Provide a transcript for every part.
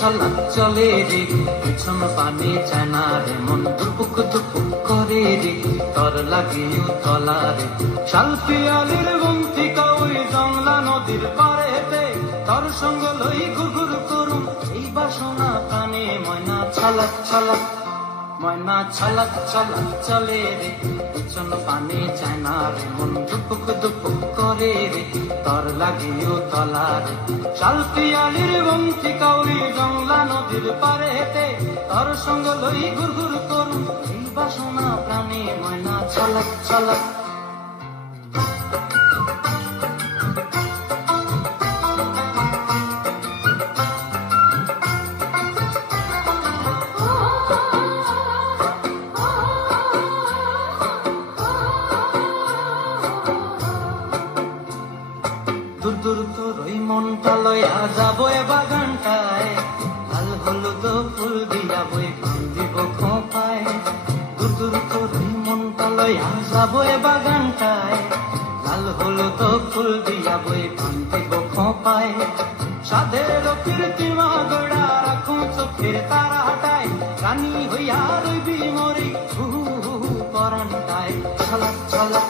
ছলাক চলে রে, পিছন পানে চায় না রে, মন দুপুক দুপুক করে রে, তর লাগে তলা রে। শাল পিয়ালির বন্তিকা ওই জংলা নদীর পাড়েতে, তর সঙ্গ লই ঘুরঘুর করুম এই বাসনা প্রাণে। ময়না ছলাক ছলাক, ময়না ছলাক ছলাক চলে রে, পিছন পানে চায় না রে, মন দুপুক দুপুক করে রে, তর লাগে তলা রে। শাল পিয়ালির বন্তিকা ওই জংলা নদীর পাড়েতে, তর সঙ্গ লই ঘুরঘুর করুম এই বাসনা প্রাণে। ময়না ছলাক ছলাক। দূর দূর তোর ওই মনটা লইয়া যাবো এ বাগানটায়, লাল হলুদ ফুল দিয়া বই পান দিব খোঁপায়। দূর দূর তোর ওই মনটা লইয়া যাবো এ বাগানটায়, লাল হলুদ ফুল দিয়া বই পান দিব খোঁপায়। সাধের কীর্তিমা গোড়া রাখুন চোখের তারাটায়, রানী হইয়া রইবি মরি হু হু হু পরানটায়। ছলাক ছলাক,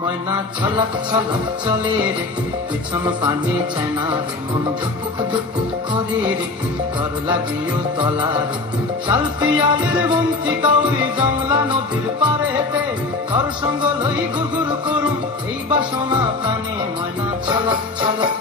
ময়না ছলাক ছলাক চলে রে, পিছন পানে চায় না রে, মন ধুপুক ধুপুক করে রে, তর লাগিও তলা রে। শাল পিয়ালির বন্তিকা ওই জংলা নদীর পাড়েতে, তর সঙ্গ লই ঘুরঘুর করুম এই বাসনা প্রাণে। ময়না ছলাক ছলাক।